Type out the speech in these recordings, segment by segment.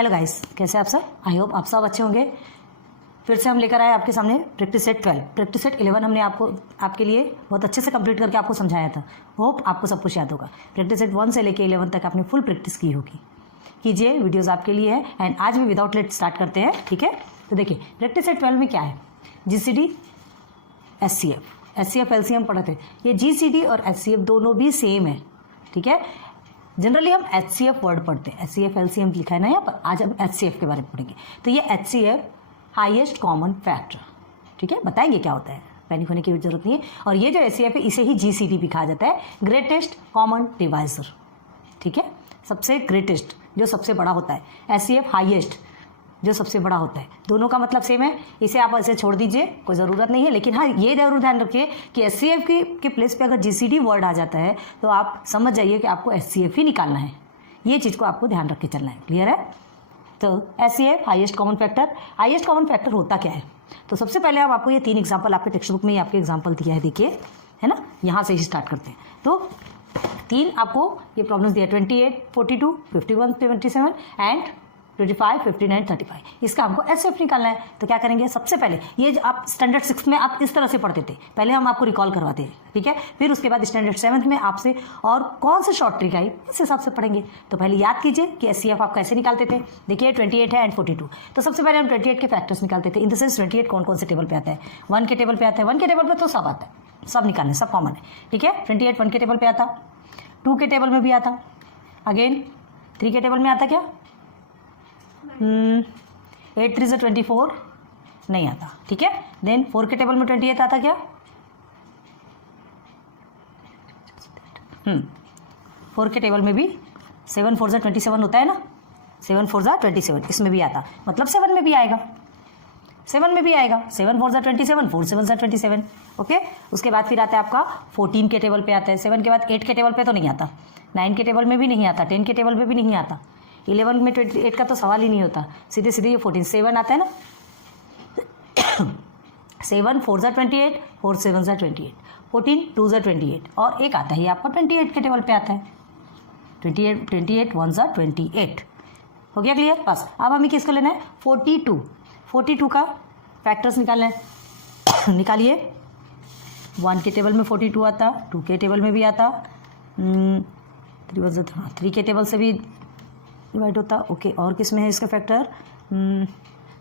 Hello guys, कैसे आप सब? आई होप आप सब अच्छे होंगे। फिर से हम लेकर आए आपके सामने प्रैक्टिस सेट 12। प्रैक्टिस सेट 11 हमने आपके लिए बहुत अच्छे से कंप्लीट करके आपको समझाया था। होप आपको सब कुछ याद होगा। प्रैक्टिस सेट 1 से लेकर 11 तक आपने फुल प्रैक्टिस की होगी। कीजिए, वीडियोस आपके लिए है। एंड आज भी विदाउट लेट स्टार्ट करते हैं, ठीक है? तो देखिए, प्रैक्टिस सेट 12 में क्या है? GCD, SCF LCM पढ़े थे। ये GCD और SCF दोनों भी सेम है, ठीक है? जनरली हम HCF वर्ड पढ़ते हैं, SCF LCM लिखा है ना यहाँ पर। आज हम HCF के बारे में पढ़ेंगे। तो ये HCF हाईएस्ट कॉमन फैक्टर, ठीक है? बताएंगे क्या होता है, पैनिक होने की जरूरत नहीं है। और ये जो HCF है इसे ही GCD भी कहा जाता है, ग्रेटेस्ट कॉमन डिवाइजर, ठीक है? सबसे ग्रेटेस्ट जो सबसे बड़ा होता है, SCF हाईएस्ट जो सबसे बड़ा होता है। दोनों का मतलब सेम है, इसे आप ऐसे छोड़ दीजिए, कोई ज़रूरत नहीं है। लेकिन हाँ, ये जरूर ध्यान रखिए कि SCF के प्लेस पे अगर GCD वर्ड आ जाता है तो आप समझ जाइए कि आपको SCF ही निकालना है। ये चीज़ को आपको ध्यान रख के चलना है। क्लियर है? तो SCF highest common factor. Highest common factor होता क्या है? तो सबसे पहले हम आपको ये 3 एग्जाम्पल आपके टेक्स्ट बुक में ही आपके एग्जाम्पल दिया है, देखिए, है ना? यहाँ से ही स्टार्ट करते हैं। तो 3 आपको ये प्रॉब्लम्स दिया, 28, 42, 51, 27 एंड 25, 59, 35। इसका हमको SCF निकालना है। तो क्या करेंगे? सबसे पहले ये जो आप स्टैंडर्ड 6 में आप इस तरह से पढ़ते थे, पहले हम आपको रिकॉल करवाते हैं, ठीक है? फिर उसके बाद स्टैंडर्ड 7 में आपसे और कौन से शॉर्ट ट्रिक आई उस हिसाब से पढ़ेंगे। तो पहले याद कीजिए कि SCF आप कैसे निकालते थे। देखिए 28 है एंड 42। तो सबसे पहले हम 28 के फैक्टर्स निकालते थे। इन द सेंस 28 कौन कौन से टेबल पे आता है? 1 के टेबल पे आता है। 1 के टेबल पे तो सब आता है, सब निकालने, सब कॉमन है, ठीक है? 28 1 के टेबल पे आता, 2 के टेबल में भी आता, अगेन 3 के टेबल में आता क्या? 8 3 24 नहीं आता, ठीक है? देन 4 के टेबल में 28 आता क्या? 4 के टेबल में भी 7 4 27 होता है ना? 7 4 27 इसमें भी आता, मतलब 7 में भी आएगा, 7 में भी आएगा। 7 4 27, 4 7 27, ओके? उसके बाद फिर आता है आपका 14 के टेबल पे आता है। 7 के बाद 8 के टेबल पे तो नहीं आता, 9 के टेबल में भी नहीं आता, 10 के टेबल पे भी नहीं आता, 11 में 28 का तो सवाल ही नहीं होता, सीधे सीधे ये 14 7 आता है ना? 7 4 28, 4 7 28, 14 2 28 और एक आता है ये आपका 28 के टेबल पे आता है। 28 1 28 हो गया, क्लियर? बस अब हमें किसको लेना है? 42 का फैक्टर्स निकालना है। निकालिए। 1 के टेबल में 42 आता, 2 के टेबल में भी आता, 3 के टेबल से भी डिवाइड होता, ओके? और किस में है इसका फैक्टर?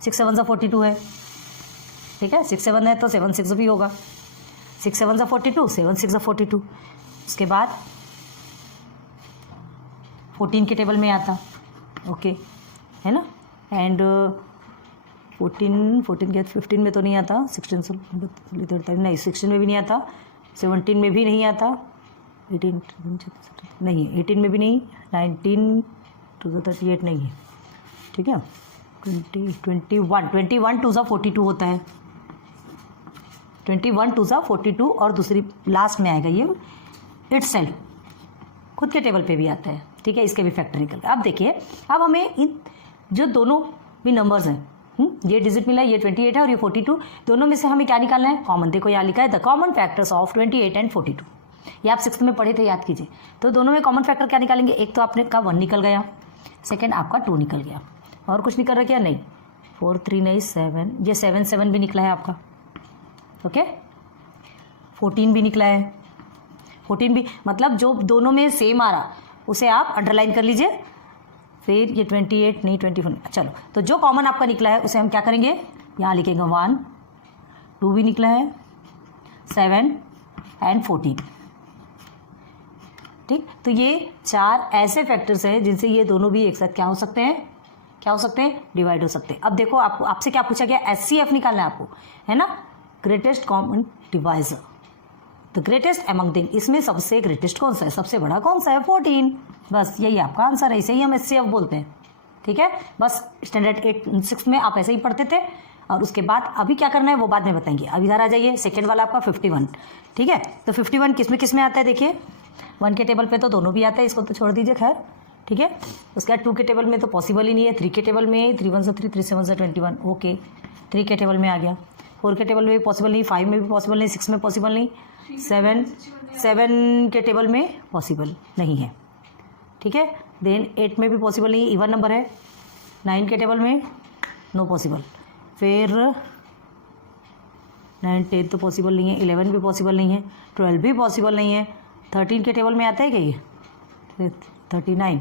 6 7 42 है, ठीक है? 6 7 है तो 7 6 भी होगा। 6 7 42, 7 6 42। उसके बाद 14 के टेबल में आता, ओके, है ना? एंड 14 के 15 में तो नहीं आता, 16 से नहीं, 16 में भी नहीं आता, 17 में भी नहीं आता, 18 नहीं है, 18 में भी नहीं, 19 2 38 नहीं है, ठीक है? 21 2 42 होता है, 21 2 42 और दूसरी लास्ट में आएगा ये इटसेल्फ, खुद के टेबल पे भी आता है, ठीक है? इसके भी फैक्टर निकल गए। अब देखिए, अब हमें इन जो दोनों भी नंबर्स हैं, ये डिजिट मिला, ये 28 है और ये 42, दोनों में से हमें क्या निकालना है? कॉमन। देखो यहाँ लिखा है the common factors of 28 and 42। ये आप 6th में पढ़े थे, याद कीजिए। तो दोनों में कॉमन फैक्टर क्या निकालेंगे? एक तो आपने का 1 निकल गया, सेकेंड आपका 2 निकल गया, और कुछ निकल रहा क्या? नहीं, 4 3 नहीं 7, ये 7 7 भी निकला है आपका, ओके? 14 भी निकला है, 14 भी, मतलब जो दोनों में सेम आ रहा उसे आप अंडरलाइन कर लीजिए। फिर ये 28 नहीं 21, चलो, तो जो कॉमन आपका निकला है उसे हम क्या करेंगे? यहाँ लिखेंगे 1 2 भी निकला है, 7 एंड 14, ठीक? तो ये 4 ऐसे फैक्टर्स हैं जिनसे ये दोनों भी एक साथ क्या हो सकते हैं? क्या हो सकते हैं? डिवाइड हो सकते हैं। अब देखो, आपसे क्या पूछा गया? SCF निकालना है आपको, है ना? Greatest common divisor, the greatest among them. इसमें सबसे ग्रेटेस्ट कौन सा है? सबसे बड़ा कौन सा है? 14। बस यही आपका आंसर है, इसे ही हम SCF बोलते हैं, ठीक है? बस स्टैंडर्ड 6 में आप ऐसे ही पढ़ते थे। और उसके बाद अभी क्या करना है वो बाद में बताएंगे। अब इधर आ जाइए, सेकेंड वाला आपका 51, ठीक है? तो 51 किस में आता है? देखिए 1 के टेबल पे तो दोनों भी आता है, इसको तो छोड़ दीजिए, खैर, ठीक है? उसके बाद 2 के टेबल में तो पॉसिबल ही नहीं है, 3 के टेबल में 3 1 3 3 7 21, ओके, 3 के टेबल में आ गया, 4 के टेबल में भी पॉसिबल नहीं, 5 में भी पॉसिबल नहीं, 6 में पॉसिबल नहीं, 7 के टेबल में पॉसिबल नहीं है, ठीक है? देन 8 में भी पॉसिबल नहीं, इवन नंबर है, 9 के टेबल में नो पॉसिबल, फिर 9 10 तो पॉसिबल नहीं है, 11 भी पॉसिबल नहीं है, 12 भी पॉसिबल नहीं है, 13 के टेबल में आता है क्या ये 39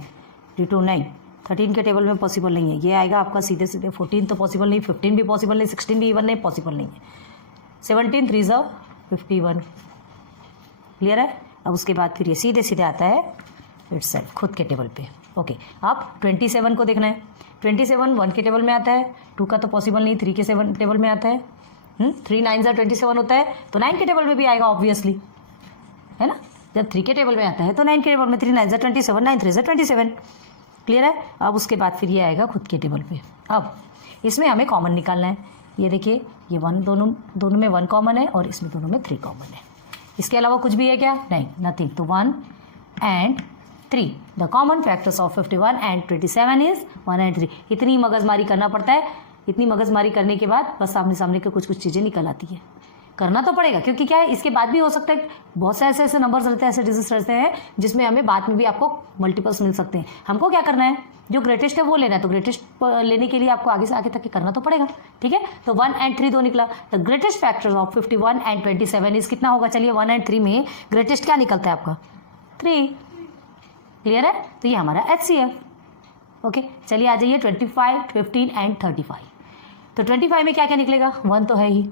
2 9, 13 के टेबल में पॉसिबल नहीं है, ये आएगा आपका सीधे सीधे 14 तो पॉसिबल नहीं, 15 भी पॉसिबल नहीं, 16 भी इवन नहीं पॉसिबल नहीं है, 17 3 51। क्लियर है। अब उसके बाद फिर ये सीधे सीधे आता है इटसेल्फ खुद के टेबल पे। ओके, अब 27 को देखना है। 27 1 के टेबल में आता है, 2 का तो पॉसिबल नहीं, 3 के टेबल में आता है, 3 9 27 होता है, तो 9 के टेबल में भी आएगा ऑब्वियसली, है ना। जब 3 के टेबल में आता है तो 9 के टेबल में 3 9 27, 9 3 27। क्लियर है। अब उसके बाद फिर ये आएगा खुद के टेबल पे। अब इसमें हमें कॉमन निकालना है। ये देखिए, ये 1 दोनों में 1 कॉमन है और इसमें दोनों में 3 कॉमन है। इसके अलावा कुछ भी है क्या? नहीं, नथिंग। तो 1 and 3 the common factors of 51 and 27 is 1 and 3। इतनी मगजमारी करना पड़ता है। इतनी मगजमारी करने के बाद बस सामने सामने के कुछ चीज़ें निकल आती है। करना तो पड़ेगा, क्योंकि क्या है, इसके बाद भी हो सकता है बहुत से ऐसे नंबर्स रहते हैं, ऐसे डिजिट्स रहते हैं जिसमें हमें बाद में भी आपको मल्टीपल्स मिल सकते हैं। हमको क्या करना है, जो ग्रेटेस्ट है वो लेना है। तो ग्रेटेस्ट लेने के लिए आपको आगे से आगे तक करना तो पड़ेगा। ठीक है, तो 1 and 3 दो निकला। The greatest factor of 51 and 27 is कितना होगा? चलिए 1 and 3 में ग्रेटेस्ट क्या निकलता है आपका? 3। क्लियर है। तो ये हमारा HCF। ओके, चलिए आ जाइए 25 15 and 35। तो 25 में क्या क्या निकलेगा? 1 तो है ही,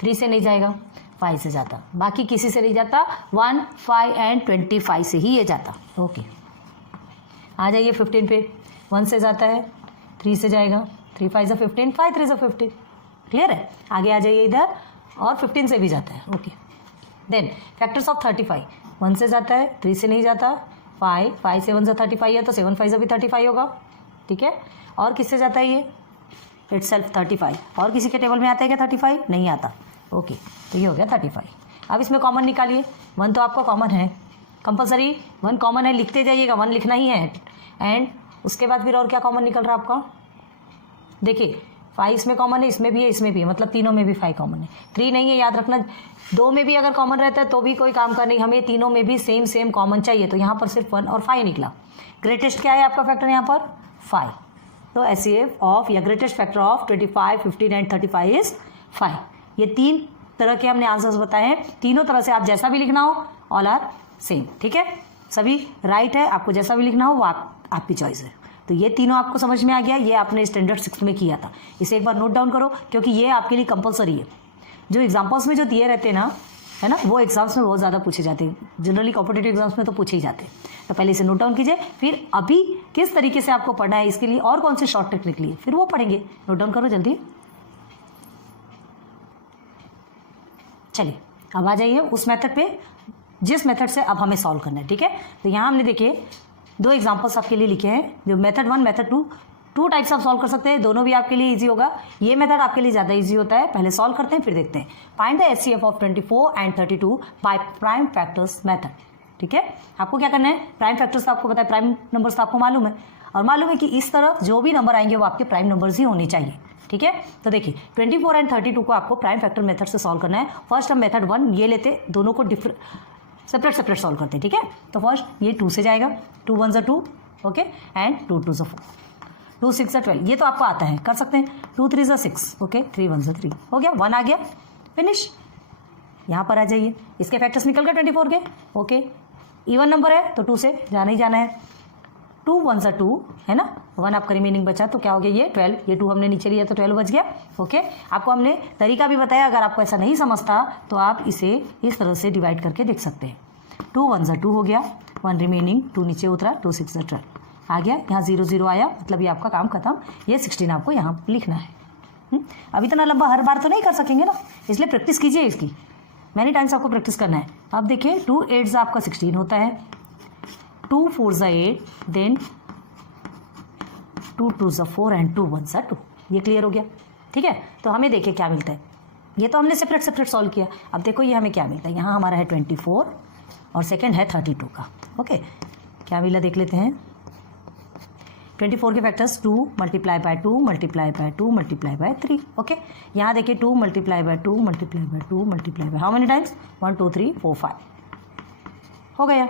3 से नहीं जाएगा, 5 से जाता, बाकी किसी से नहीं जाता, 1 5 and 25 से ही ये जाता। ओके, आ जाइए 15 पे। 1 से जाता है, 3 से जाएगा, 3 5 = 15, 5 3 = 15। क्लियर है। आगे आ जाइए इधर, और 15 से भी जाता है। Okay, then factors of 35। 1 से जाता है, 3 से नहीं जाता, 5 5 7 = 35 है, तो 7 5 भी 35 होगा। ठीक है, और किससे जाता है ये? इटसेल्फ 35। और किसी के टेबल में आता है क्या 35? नहीं आता। ओके, तो ये हो गया 35। अब इसमें कॉमन निकालिए। 1 तो आपका कॉमन है, कंपलसरी 1 कॉमन है, लिखते जाइएगा, 1 लिखना ही है। एंड उसके बाद फिर और क्या कॉमन निकल रहा है आपका? देखिए 5 इसमें कॉमन है, इसमें भी है, इसमें भी है, मतलब तीनों में भी 5 कॉमन है। 3 नहीं है, याद रखना। 2 में भी अगर कॉमन रहता है तो भी कोई काम का नहीं, हमें तीनों में भी सेम कॉमन चाहिए। तो यहाँ पर सिर्फ 1 और 5 निकला। ग्रेटेस्ट क्या है आपका फैक्टर यहाँ पर? 5। तो HCF ऑफ या greatest factor of 25 15 and 35 is 5। ये 3 तरह के हमने आंसर्स बताए हैं। तीनों तरह से आप जैसा भी लिखना हो, ऑल आर सेम। ठीक है, सभी राइट है। आपको जैसा भी लिखना हो वो आपकी चॉइस है। तो ये तीनों आपको समझ में आ गया। ये आपने स्टैंडर्ड 6 में किया था। इसे एक बार नोट डाउन करो, क्योंकि ये आपके लिए कंपलसरी है। जो एग्जाम्पल्स में जो दिए रहते हैं ना, है ना, वो एग्जाम्स में बहुत ज़्यादा पूछे जाते हैं। जनरली कॉम्पिटेटिव एग्जाम्स में तो पूछे ही जाते हैं। तो पहले इसे नोट डाउन कीजिए, फिर अभी किस तरीके से आपको पढ़ना है, इसके लिए और कौन से शॉर्ट ट्रिक निकली, फिर वो पढ़ेंगे। नोट डाउन करो जल्दी। चलिए अब आ जाइए उस मेथड पे जिस मेथड से अब हमें सॉल्व करना है। ठीक है, तो यहाँ हमने देखिए 2 एग्जाम्पल्स आपके लिए लिखे हैं, जो मेथड 1 मेथड 2 टाइप्स आप सॉल्व कर सकते हैं। दोनों भी आपके लिए इजी होगा। ये मेथड आपके लिए ज़्यादा इजी होता है। पहले सॉल्व करते हैं, फिर देखते हैं। Find the HCF of 24 and 32 by prime factors method. ठीक है, आपको क्या करना है? प्राइम फैक्टर्स तो आपको पता है, प्राइम नंबर्स तो आपको मालूम है, और मालूम है कि इस तरफ जो भी नंबर आएंगे वो आपके प्राइम नंबर्स ही होने चाहिए। ठीक है, तो देखिए 24 and 32 को आपको प्राइम फैक्टर मेथड से सॉल्व करना है। फर्स्ट हम मेथड 1 ये लेते, दोनों को सेपरेट सॉल्व करते हैं। ठीक है, तो फर्स्ट ये 2 से जाएगा, 2 1 = 2, ओके, एंड 2 2 = 4, 2 6 = 12। ये तो आपको आता है, कर सकते हैं। 2 3 = 6, ओके, 3 1 = 3, हो गया, 1 आ गया, फिनिश। यहाँ पर आ जाइए, इसके फैक्टर्स निकल गए 24 के। ओके, इवन नंबर है तो 2 से जाना ही जाना है। 2 1 = 2, है ना, 1 आपका रिमेनिंग बचा, तो क्या हो गया ये 12। ये 2 हमने नीचे लिया तो 12 बच गया। ओके, आपको हमने तरीका भी बताया। अगर आपको ऐसा नहीं समझता तो आप इसे इस तरह से डिवाइड करके देख सकते हैं। 2 1 = 2 हो गया, 1 रिमेनिंग, 2 नीचे उतरा, 2 6 = 12 आ गया। यहाँ 0 0 आया, मतलब ये आपका काम खत्म। ये 16 आपको यहाँ लिखना है। अब इतना लंबा हर बार तो नहीं कर सकेंगे ना, इसलिए प्रैक्टिस कीजिए इसकी, मैनी टाइम्स आपको प्रैक्टिस करना है। अब देखिए 2 8 आपका 16 होता है, 2 4 = 8, देन 2 2 = 4 एंड 2 1 = 2। ये क्लियर हो गया। ठीक है, तो हमें देखिए क्या मिलता है। ये तो हमने सेपरेट सॉल्व किया। अब देखो ये हमें क्या मिलता है। यहाँ हमारा है 24 और सेकंड है 32 का। ओके, क्या मिला देख लेते हैं। 24 के फैक्टर्स 2 × 2 × 2 × 3। ओके, यहाँ देखिए 2 × 2 × 2 × 2 हाउ मेनी टाइम्स? 1 2 3 4 5 हो गया।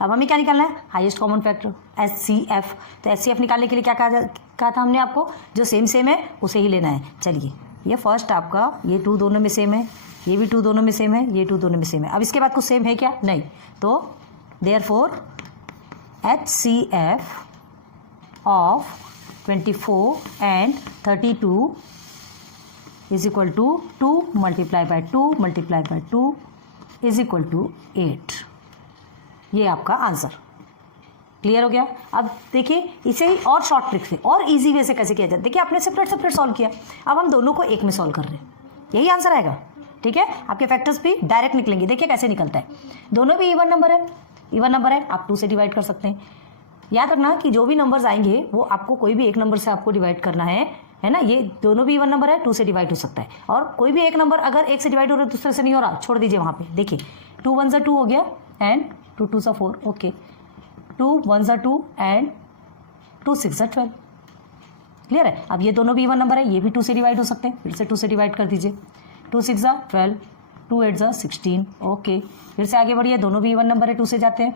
अब हमें क्या निकालना है, हाईएस्ट कॉमन फैक्टर HCF। तो HCF निकालने के लिए क्या कहा था हमने आपको, जो सेम है उसे ही लेना है। चलिए ये फर्स्ट आपका ये 2 दोनों में सेम है, ये भी 2 दोनों में सेम है, ये 2 दोनों में सेम है। अब इसके बाद कुछ सेम है क्या, नहीं। तो therefore HCF of 24 and 32 is equal to 2 multiply by 2 multiply by 2 is equal to 8। ये आपका आंसर क्लियर हो गया। अब देखिए इसे ही और शॉर्ट ट्रिक से और इजी वे से कैसे किया जाए। देखिए आपने सेपरेट सॉल्व किया, अब हम दोनों को एक में सॉल्व कर रहे हैं, यही आंसर आएगा। ठीक है, आपके फैक्टर्स भी डायरेक्ट निकलेंगे। देखिए कैसे निकलता है, दोनों भी इवन नंबर है, आप 2 से डिवाइड कर सकते हैं। याद रखना कि जो भी नंबर्स आएंगे वो आपको कोई भी एक नंबर से आपको डिवाइड करना है ना। ये दोनों भी इवन नंबर है, 2 से डिवाइड हो सकता है। और कोई भी एक नंबर अगर 1 से डिवाइड हो रहा है दूसरे से नहीं हो रहा, छोड़ दीजिए वहाँ पे। देखिए 2 1 2 हो गया एंड 2 2 4, ओके 2 1 2 एंड 2 6 12। क्लियर है। अब ये दोनों भी इवन नंबर है, ये भी 2 से डिवाइड हो सकते हैं, फिर से 2 से डिवाइड कर दीजिए। 2 6 12, 2 8 16, ओके। फिर से आगे बढ़िए, दोनों भी इवन नंबर है, 2 से जाते हैं।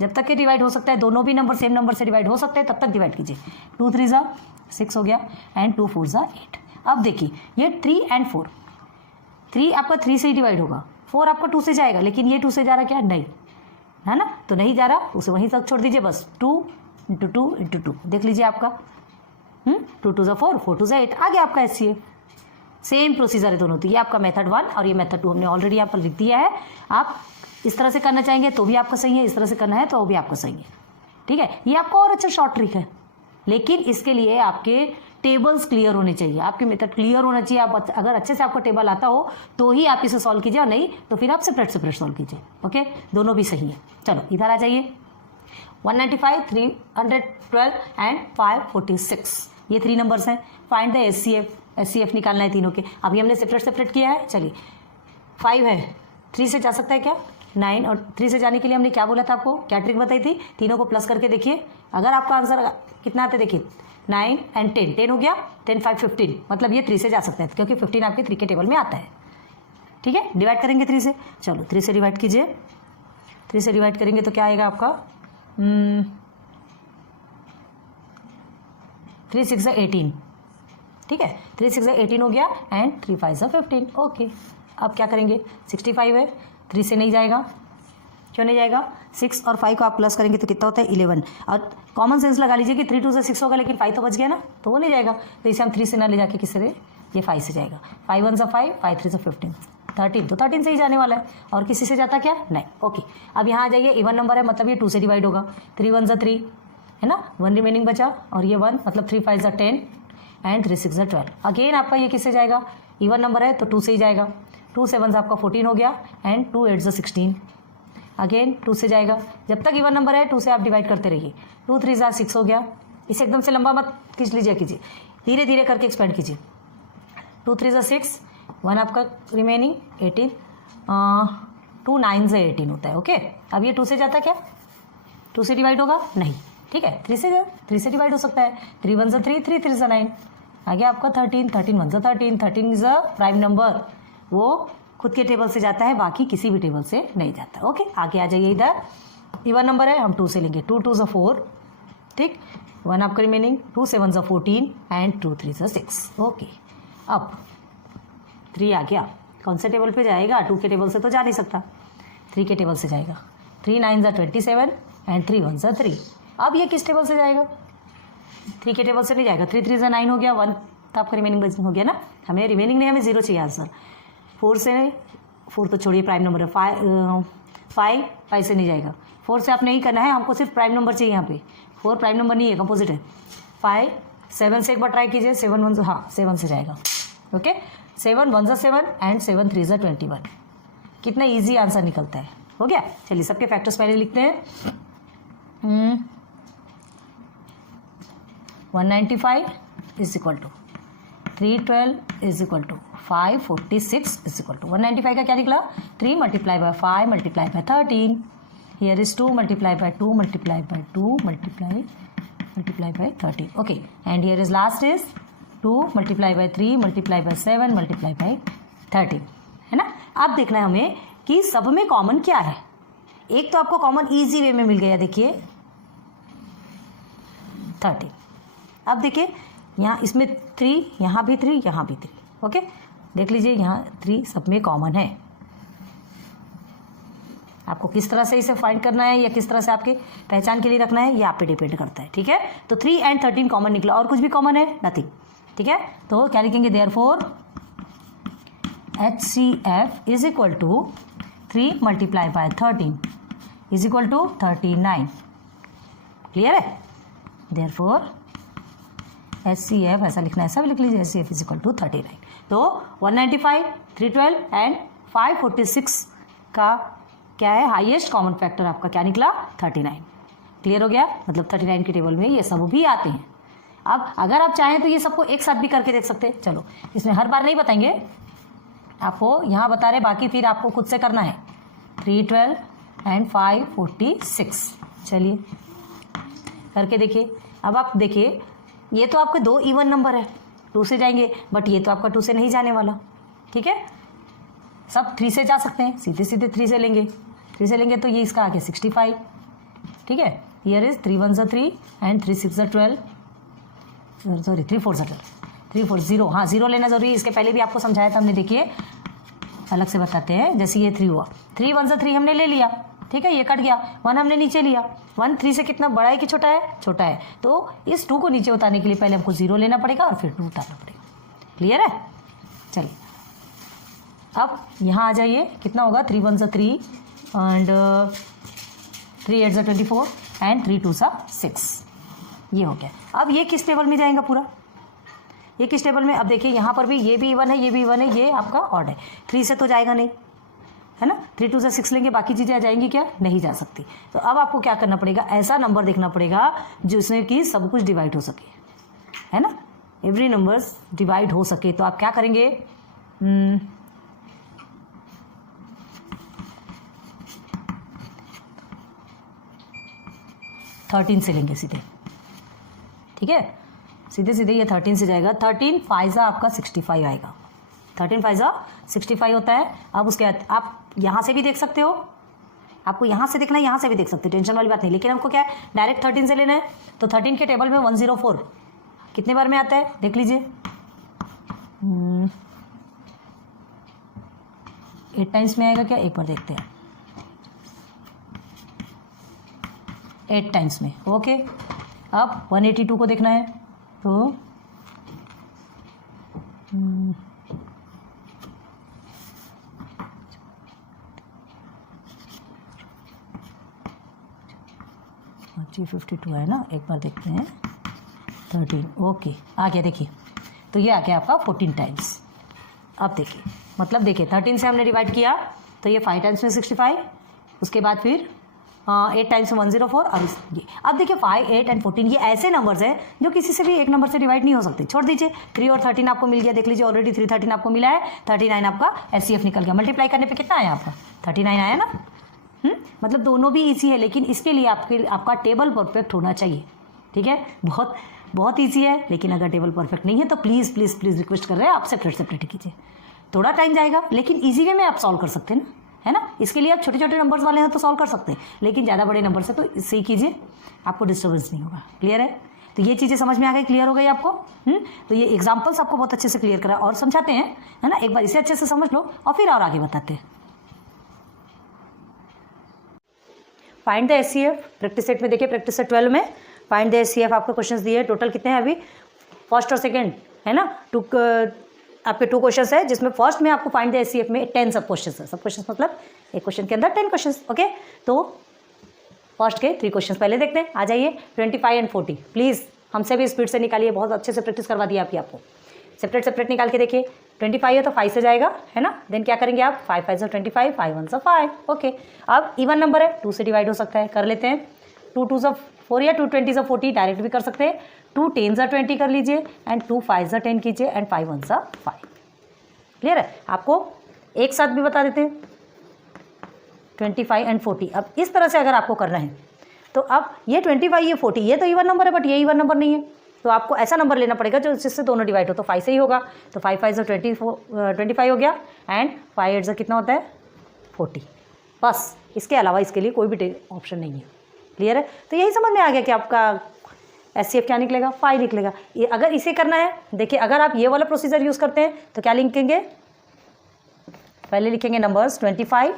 जब तक के डिवाइड हो सकता है, दोनों भी नंबर सेम नंबर से डिवाइड हो सकते हैं, तब तक डिवाइड कीजिए। 2 3 6 हो गया एंड 2 4 8। अब देखिए ये 3 and 4, 3 आपका 3 से ही डिवाइड होगा, 4 आपका 2 से जाएगा, लेकिन ये 2 से जा रहा क्या, नहीं है ना, तो नहीं जा रहा, उसे वहीं तक छोड़ दीजिए बस। 2 × 2 × 2 देख लीजिए आपका 2 2 4, 4 2 8 आ गया आपका HCF। सेम प्रोसीजर है दोनों। तो ये आपका मेथड 1 और ये मेथड 2 हमने ऑलरेडी यहाँ पर लिख दिया है। आप इस तरह से करना चाहेंगे तो भी आपका सही है, इस तरह से करना है तो भी आपका सही है। ठीक है, ये आपका और अच्छा शॉर्ट ट्रिक है, लेकिन इसके लिए आपके टेबल्स क्लियर होने चाहिए, आपके मेथड क्लियर होना चाहिए। आप अगर अच्छे से आपका टेबल आता हो तो ही आप इसे सॉल्व कीजिए, और नहीं तो फिर आप सेपरेट सॉल्व कीजिए। ओके, दोनों भी सही है। चलो इधर आ जाइए। 195, 312 एंड 546, ये 3 नंबर्स हैं। फाइंड द HCF निकालना है तीनों के। अभी हमने सेपरेट किया है। चलिए 5 है, 3 से जा सकता है क्या, 9, और 3 से जाने के लिए हमने क्या बोला था आपको, क्या ट्रिक बताई थी, तीनों को प्लस करके देखिए। अगर आपका आंसर कितना आता है, देखिए 9 and 10, 10 हो गया, 10 5 15, मतलब ये 3 से जा सकता है क्योंकि 15 आपके 3 के टेबल में आता है। ठीक है, डिवाइड करेंगे 3 से। चलो 3 से डिवाइड कीजिए। 3 से डिवाइड करेंगे तो क्या आएगा आपका 3 6 18। ठीक है, 3 6 18 हो गया एंड 3 5 15, ओके। अब क्या करेंगे, 65 है, 3 से नहीं जाएगा, क्यों नहीं जाएगा, 6 और 5 को आप प्लस करेंगे तो कितना होता है 11। और कॉमन सेंस लगा लीजिए कि 3 2 से 6 होगा, लेकिन 5 तो बच गया ना, तो वो नहीं जाएगा। तो इसे हम 3 से ना ले जाके किससे, ये 5 से जाएगा। 5 1 5, 5 3 15, 13, तो 13 से ही जाने वाला है, और किसी से जाता क्या, नहीं। ओके, अब यहाँ आ जाइए, इवन नंबर है मतलब ये 2 से डिवाइड होगा। 3 1 3 है ना, 1 रिमेनिंग बचा, और ये 1 मतलब 3 5 10 एंड 3 6 12। अगेन आपका ये किससे जाएगा, इवन नंबर है तो 2 से ही जाएगा। 2 7 आपका 14 हो गया एंड 2 8 16, अगेन 2 से जाएगा। जब तक इवन नंबर है 2 से आप डिवाइड करते रहिए। 2 3 6 हो गया। इसे एकदम से लंबा मत खींच लीजिए, धीरे धीरे करके एक्सपेंड कीजिए। 2 3 6, 1 आपका रिमेनिंग 18, 2 9 से 18 होता है। ओके, अब ये 2 से जाता है क्या, 2 से डिवाइड होगा, नहीं। ठीक है, 3 से डिवाइड हो सकता है। 3 1 3, 3 3 9, आ गया आपका 13, 13 1 13, 13 इज अ प्राइम नंबर, वो खुद के टेबल से जाता है, बाकी किसी भी टेबल से नहीं जाता। ओके, आगे आ जाइए। इधर इवन नंबर है, हम 2 से लेंगे। 2 2 4, ठीक, 1 आपका रिमेनिंग, 2 7 14 एंड 2 3 6। ओके, अब 3 आ गया, कौन से टेबल पे जाएगा, 2 के टेबल से तो जा नहीं सकता, 3 के टेबल से जाएगा। 3 9 27 एंड 3 1 3। अब ये किस टेबल से जाएगा, 3 के टेबल से नहीं जाएगा। 3 3 9 हो गया, 1 तो आपका रिमेनिंग हो गया ना, हमें रिमेनिंग नहीं, हमें 0 चाहिए आंसर। 4 से, 4 तो छोड़िए, प्राइम नंबर है। 5 से नहीं जाएगा। 4 से आप नहीं करना है, हमको सिर्फ प्राइम नंबर चाहिए यहाँ पे। 4 प्राइम नंबर नहीं है, कंपोजिट है। 5 7 से एक बार ट्राई कीजिए। 7 1, हाँ 7 से जाएगा। Okay, 7 1 7 and 7 3 21। कितना ईजी आंसर निकलता है, हो गया। चलिए सबके फैक्टर्स पहले लिखते हैं। 195 is equal to 312 is equal to 546 is equal to 195 का क्या निकला, 3 multiply by 5 multiply by 13, here is 2 multiply by 2 multiply by 2 multiply by 13। Okay, and here is last is 2 multiply by 3 multiply by 7 multiply by 13, है ना। अब देखना है हमें कि सब में कॉमन क्या है, एक तो आपको कॉमन ईजी वे में मिल गया, देखिए 13। अब देखिए यहाँ इसमें 3, यहाँ भी 3, यहाँ भी 3, ओके। देख लीजिए यहाँ 3 सब में कॉमन है। आपको किस तरह से इसे फाइंड करना है या किस तरह से आपके पहचान के लिए रखना है, ये आप पे डिपेंड करता है, ठीक है। तो 3 एंड 13 कॉमन निकला, और कुछ भी कॉमन है? नथिंग, ठीक है। तो क्या लिखेंगे? Therefore HCF is equal to 3 multiply by 13 is equal to 39। Clear है? देयरफॉर HCF ऐसा लिखना है, ऐसा भी लिख लीजिए, HCF इज इक्वल टू 39। तो 195, 312 एंड 546 का क्या है? हाईएस्ट कॉमन फैक्टर आपका क्या निकला? 39। क्लियर हो गया? मतलब 39 के टेबल में ये सब भी आते हैं। अब अगर आप चाहें तो ये सबको एक साथ भी करके देख सकते हैं। चलो, इसमें हर बार नहीं बताएंगे आपको, यहाँ बता रहे, बाकी फिर आपको खुद से करना है। 312 एंड 546, चलिए करके देखिए। अब आप देखिए, ये तो आपके 2 इवन नंबर है, 2 से जाएंगे, बट ये तो आपका 2 से नहीं जाने वाला, ठीक है। सब 3 से जा सकते हैं, सीधे सीधे 3 से लेंगे, 3 से लेंगे तो ये इसका आगे 65, ठीक है। हियर इज 3 1 3 एंड 3 6 12, सॉरी 3 4 12, 3 4 0, हाँ 0 लेना जरूरी है। इसके पहले भी आपको समझाया था हमने, देखिए अलग से बताते हैं। जैसे ये 3 हुआ, 3 1 3 हमने ले लिया, ठीक है, ये कट गया, 1 हमने नीचे लिया। 1 3 से कितना बड़ा है कि छोटा है? छोटा है। तो इस 2 को नीचे उतारने के लिए पहले हमको 0 लेना पड़ेगा और फिर 2 उतारना पड़ेगा। क्लियर है? चलिए अब यहाँ आ जाइए, कितना होगा? 3 1 3 एंड 3 8 24 एंड 3 2 6, ये हो गया। अब ये किस टेबल में जाएगा पूरा? ये किस टेबल में? अब देखिए यहाँ पर भी ये भी इवन है, ये भी इवन है, ये आपका ऑड है। 3 से तो जाएगा नहीं, है ना। 3 2 6 लेंगे, बाकी चीज़ें आ जाएंगी क्या? नहीं जा सकती। तो अब आपको क्या करना पड़ेगा? ऐसा नंबर देखना पड़ेगा जिसमें कि सब कुछ डिवाइड हो सके, है ना, एवरी नंबर्स डिवाइड हो सके। तो आप क्या करेंगे? 13 से लेंगे सीधे, ठीक है, सीधे सीधे ये 13 से जाएगा। 13 5 आपका 65 आएगा, 13 5 65 होता है। अब उसके बाद आप यहाँ से भी देख सकते हो, आपको यहाँ से देखना है, यहाँ से भी देख सकते हो, टेंशन वाली बात नहीं। लेकिन हमको क्या है, डायरेक्ट 13 से लेना है। तो 13 के टेबल में 104 कितने बार में आता है? देख लीजिए, 8 टाइम्स में आएगा क्या? एक बार देखते हैं, 8 टाइम्स में, ओके। अब 182 को देखना है, तो G52 है ना, एक बार देखते हैं। 13, ओके, आ गया। देखिए तो ये आ गया आपका 14 टाइम्स। अब देखिए, मतलब देखिए 13 से हमने डिवाइड किया तो ये 5 टाइम्स में 65, उसके बाद फिर 8 टाइम्स में 104, और ये अब देखिए 5 8 एंड 14 ये ऐसे नंबर्स हैं जो किसी से भी एक नंबर से डिवाइड नहीं हो सकते। छोड़ दीजिए, 3 और 13 आपको मिल गया, देख लीजिए ऑलरेडी 3 13 आपको मिला है, 39 आपका HCF निकल गया। मल्टीप्लाई करने पे कितना आया आपका? 39 आया ना। मतलब दोनों भी ईजी है, लेकिन इसके लिए आपका टेबल परफेक्ट होना चाहिए, ठीक है। बहुत बहुत ईजी है, लेकिन अगर टेबल परफेक्ट नहीं है तो प्लीज़ प्लीज़ प्लीज़ रिक्वेस्ट कर रहे हैं आप सेपरेट कीजिए। थोड़ा टाइम जाएगा, लेकिन ईजी वे में आप सॉल्व कर सकते हैं ना, है ना। इसके लिए आप छोटे छोटे नंबर्स वाले हैं तो सॉल्व कर सकते हैं, लेकिन ज़्यादा बड़े नंबर से तो इससे ही कीजिए, आपको डिस्टर्बेंस नहीं होगा। क्लियर है? तो ये चीज़ें समझ में आ गई, क्लियर हो गई आपको। तो ये एग्जाम्पल्स आपको बहुत अच्छे से क्लियर करा और समझाते हैं, है ना। एक बार इसे अच्छे से समझ लो और फिर और आगे बताते हैं। Find the HCF practice set में देखिए, प्रैक्टिस सेट 12 में फाइंड द HCF आपको क्वेश्चंस दिए। टोटल कितने हैं अभी? फर्स्ट और सेकंड, है ना। आपके 2 क्वेश्चंस है, जिसमें फर्स्ट में आपको फाइंड द HCF में 10 सब क्वेश्चंस है। सब क्वेश्चंस मतलब एक क्वेश्चन के अंदर 10 क्वेश्चंस, ओके। तो फर्स्ट के 3 क्वेश्चंस पहले देखते हैं। आ जाइए 25 एंड 40, प्लीज़ हमसे भी स्पीड से निकालिए, बहुत अच्छे से प्रैक्टिस करवा दी आपको। सेपरेट निकाल के देखिए। 25 है तो 5 से जाएगा, है ना। देन क्या करेंगे आप? 5 5 से 25, 5 1 से 5, ओके। अब इवन नंबर है, 2 से डिवाइड हो सकता है, कर लेते हैं। 2 2 से 4 या 2 20 से 40 डायरेक्ट भी कर सकते हैं। 2 10 से 20 कर लीजिए एंड 2 5 से 10 कीजिए एंड 5 1 से 5। क्लियर है? आपको एक साथ भी बता देते हैं 25 एंड 40। अब इस तरह से अगर आपको करना है तो अब ये 25 ये 40 ये तो इवन नंबर है, बट ये इवन नंबर नहीं है, तो आपको ऐसा नंबर लेना पड़ेगा जो जिससे दोनों डिवाइड हो। तो 5 से ही होगा, तो 5 5 से 25 हो गया एंड 5 8 से कितना होता है? 40। बस, इसके अलावा इसके लिए कोई भी ऑप्शन नहीं है। क्लियर है? तो यही समझ में आ गया कि आपका HCF क्या निकलेगा, 5 निकलेगा। ये अगर इसे करना है, देखिए अगर आप ये वाला प्रोसीजर यूज़ करते हैं तो क्या लिखेंगे, पहले लिखेंगे नंबर्स 25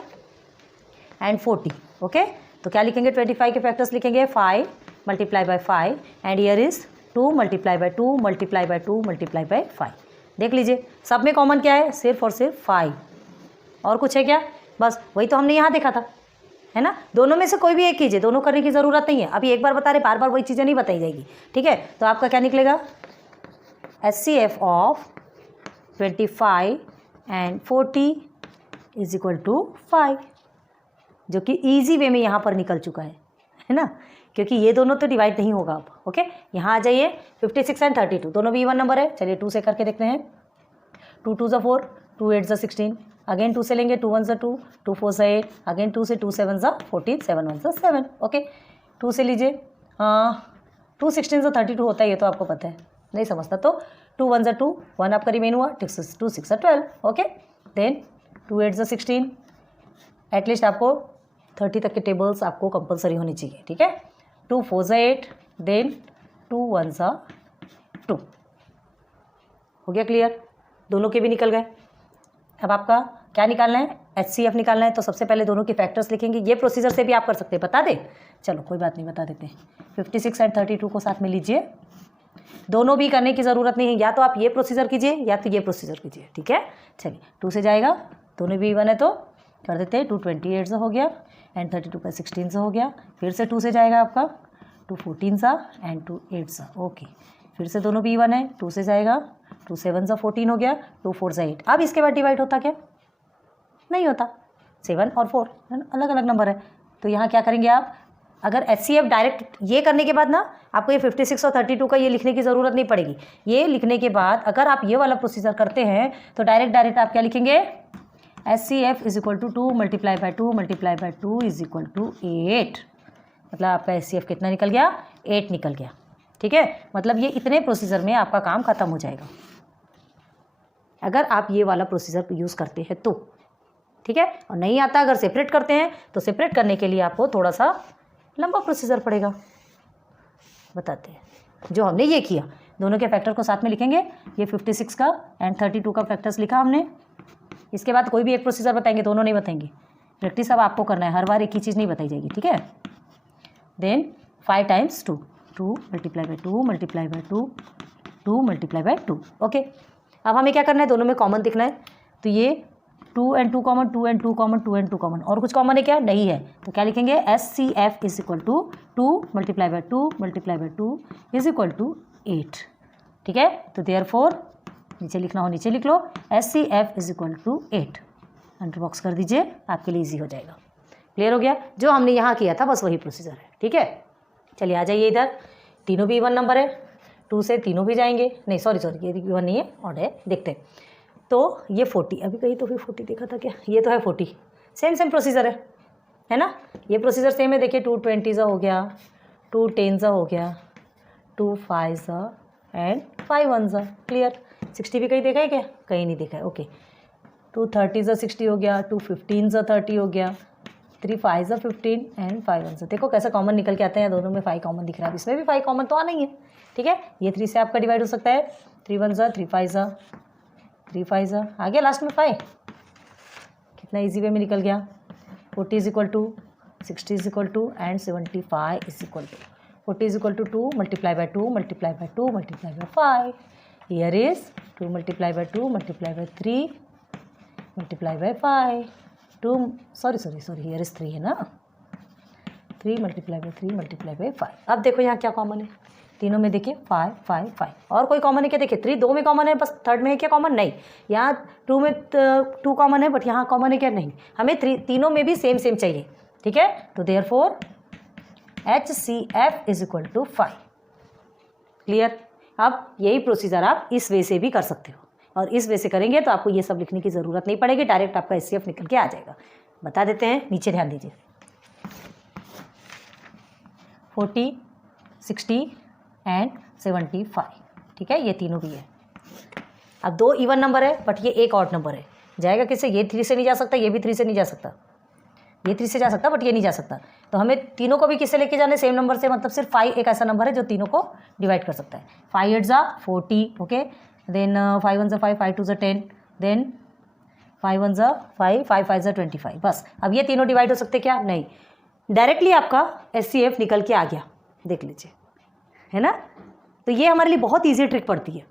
एंड 40। ओके, तो क्या लिखेंगे, 25 के फैक्टर्स लिखेंगे 5 multiply by 5 and here is 2 multiply by 2 multiply by 2 multiply by 5। देख लीजिए सब में कॉमन क्या है, सिर्फ और सिर्फ 5। और कुछ है क्या, बस वही तो हमने यहाँ देखा था, है ना। दोनों में से कोई भी एक कीजिए, दोनों करने की ज़रूरत नहीं है। अभी एक बार बता रहे, बार बार वही चीज़ें नहीं बताई जाएगी। ठीक है, तो आपका क्या निकलेगा, HCF of 25 and 40 is equal to 5, जो कि ईजी वे में यहाँ पर निकल चुका है ना, क्योंकि ये दोनों तो डिवाइड नहीं होगा अब। ओके, यहाँ आ जाइए, 56 एंड 32 दोनों भी इवन नंबर है। चलिए 2 से करके देखते हैं। 2 2 ज़ा 4, 2 8 ज़ा 16, अगेन 2 से लेंगे, 2 1 ज़ा 2, 2 4 ज़ा 8, अगेन 2 से 2 7 ज़ा 14, 7 1 ज़ा 7। ओके, 2 से लीजिए, 2 16 ज़ा 32 होता है, ये तो आपको पता है, नहीं समझता तो 2 1 ज़ा 2, 1 आपका रिमेन हुआ, 2 6 ज़ा 12। ओके, देन 2 8 ज़ा 16, एटलीस्ट आपको 30 तक के टेबल्स आपको कंपलसरी होनी चाहिए। ठीक है, 2 4 ज़ा 8, देन 2 1 ज़ा 2। हो गया क्लियर, दोनों के भी निकल गए। अब आपका क्या निकालना है, HCF निकालना है। तो सबसे पहले दोनों के फैक्टर्स लिखेंगे। ये प्रोसीजर से भी आप कर सकते हैं, बता दें, चलो कोई बात नहीं, बता देते हैं। 56 एंड 32 को साथ में लीजिए, दोनों भी करने की ज़रूरत नहीं है, या तो आप ये प्रोसीजर कीजिए या तो ये प्रोसीजर कीजिए। ठीक है, चलिए 2 से जाएगा, दोनों भी इवन है तो कर देते हैं। 2 28 हो गया एंड 32 का 16 हो गया। फिर से 2 से जाएगा आपका, 2 14 एंड 2 8। ओके, फिर से दोनों भी इवन है, 2 से जाएगा, 2 7 14 हो गया, 2 4 8। अब इसके बाद डिवाइड होता क्या, नहीं होता, 7 और 4 अलग अलग नंबर है। तो यहाँ क्या करेंगे आप, अगर HCF डायरेक्ट ये करने के बाद ना आपको ये 56 और 32 का ये लिखने की ज़रूरत नहीं पड़ेगी। ये लिखने के बाद अगर आप ये वाला प्रोसीजर करते हैं तो डायरेक्ट आप क्या लिखेंगे, HCF is equal to 2 multiply by 2 multiply by 2 is equal to 8। मतलब आपका HCF कितना निकल गया, 8 निकल गया। ठीक है, मतलब ये इतने प्रोसीजर में आपका काम खत्म हो जाएगा अगर आप ये वाला प्रोसीजर यूज़ करते हैं तो। ठीक है, और नहीं आता अगर सेपरेट करते हैं तो सेपरेट करने के लिए आपको थोड़ा सा लंबा प्रोसीजर पड़ेगा। बताते हैं, जो हमने ये किया, दोनों के फैक्टर को साथ में लिखेंगे। ये 56 का एंड 32 का फैक्टर्स लिखा हमने। इसके बाद कोई भी एक प्रोसीजर बताएंगे, दोनों नहीं बताएंगे। प्रैक्टिस अब आपको करना है, हर बार एक ही चीज़ नहीं बताई जाएगी। ठीक है, then 5 times 2, 2 multiply by 2 multiply by 2, 2 multiply by 2। Okay, अब हमें क्या करना है, दोनों में कॉमन दिखना है। तो ये 2 and 2 common, 2 and 2 common, 2 and 2 common, और कुछ कॉमन है क्या, नहीं है। तो क्या लिखेंगे, HCF is equal to 2 multiply by 2 multiply by 2 is equal to 8। ठीक है, तो देयरफॉर नीचे लिखना हो नीचे लिख लो, HCF is equal to 8। Under box कर दीजिए, आपके लिए ईजी हो जाएगा। क्लियर हो गया, जो हमने यहाँ किया था बस वही प्रोसीजर है। ठीक है, चलिए आ जाइए इधर, तीनों भी इवन नंबर है, 2 से तीनों भी जाएंगे, नहीं सॉरी ये इवन नहीं है, ऑड है, देखते हैं। तो ये 40, अभी कहीं तो भी 40 देखा था क्या, ये तो है 40, सेम प्रोसीजर है ना। ये प्रोसीजर सेम है, देखिए 2 20 हो गया, 2 10 हो गया, 2 5 एंड 5 1। क्लियर, 60 भी कहीं देखा है क्या, कहीं नहीं देखा है। ओके, 2 30 60 हो गया, 2 15 30 हो गया, 3 5 15 एंड 5 1। देखो कैसे कॉमन निकल के आते हैं, दोनों में 5 कॉमन दिख रहा है, इसमें भी 5 कॉमन तो आना ही है। ठीक है, ये 3 से आपका डिवाइड हो सकता है, 3 1 3 5 3 5 आ गया, लास्ट में 5, कितना ईजी वे में निकल गया। 40 is equal to 60 is equal to and 75 is equal to 40 is equal to 2 multiply by 2 multiply by 2 multiply by 5। Here is 2 multiply by 2 multiply by 3 multiply by 5, 2 sorry here is 3 है ना, 3 multiply by 3 multiply by 5। अब देखो यहाँ क्या common है, तीनों में देखिए 5 5 5, और कोई कॉमन है क्या, देखिए 3 2 में कॉमन है, बस थर्ड में है क्या कॉमन, नहीं। यहाँ 2 में 2 कॉमन है, बट यहाँ कॉमन है क्या, नहीं। हमें तीनों में भी सेम चाहिए। ठीक है, तो therefore HCF is equal to 5। Clear, अब यही प्रोसीजर आप इस वे से भी कर सकते हो, और इस वे से करेंगे तो आपको ये सब लिखने की ज़रूरत नहीं पड़ेगी, डायरेक्ट आपका HCF निकल के आ जाएगा। बता देते हैं, नीचे ध्यान दीजिए, 40 60 एंड 75। ठीक है, ये तीनों भी है। अब 2 इवन नंबर है, बट ये एक ऑड नंबर है, जाएगा किससे, ये 3 से नहीं जा सकता, ये भी 3 से नहीं जा सकता, ये 3 से जा सकता बट ये नहीं जा सकता, तो हमें तीनों को भी किससे लेके जाने, सेम नंबर से, मतलब सिर्फ 5 एक ऐसा नंबर है जो तीनों को डिवाइड कर सकता है। 5 8 जा 40, ओके, देन 5 1 जा 5, 5 2 जा 10, देन 5 1 जा 5, 5 5 जा 25। बस अब ये तीनों डिवाइड हो सकते क्या, नहीं, डायरेक्टली आपका SCF निकल के आ गया, देख लीजिए, है ना। तो ये हमारे लिए बहुत ईजी ट्रिक पड़ती है,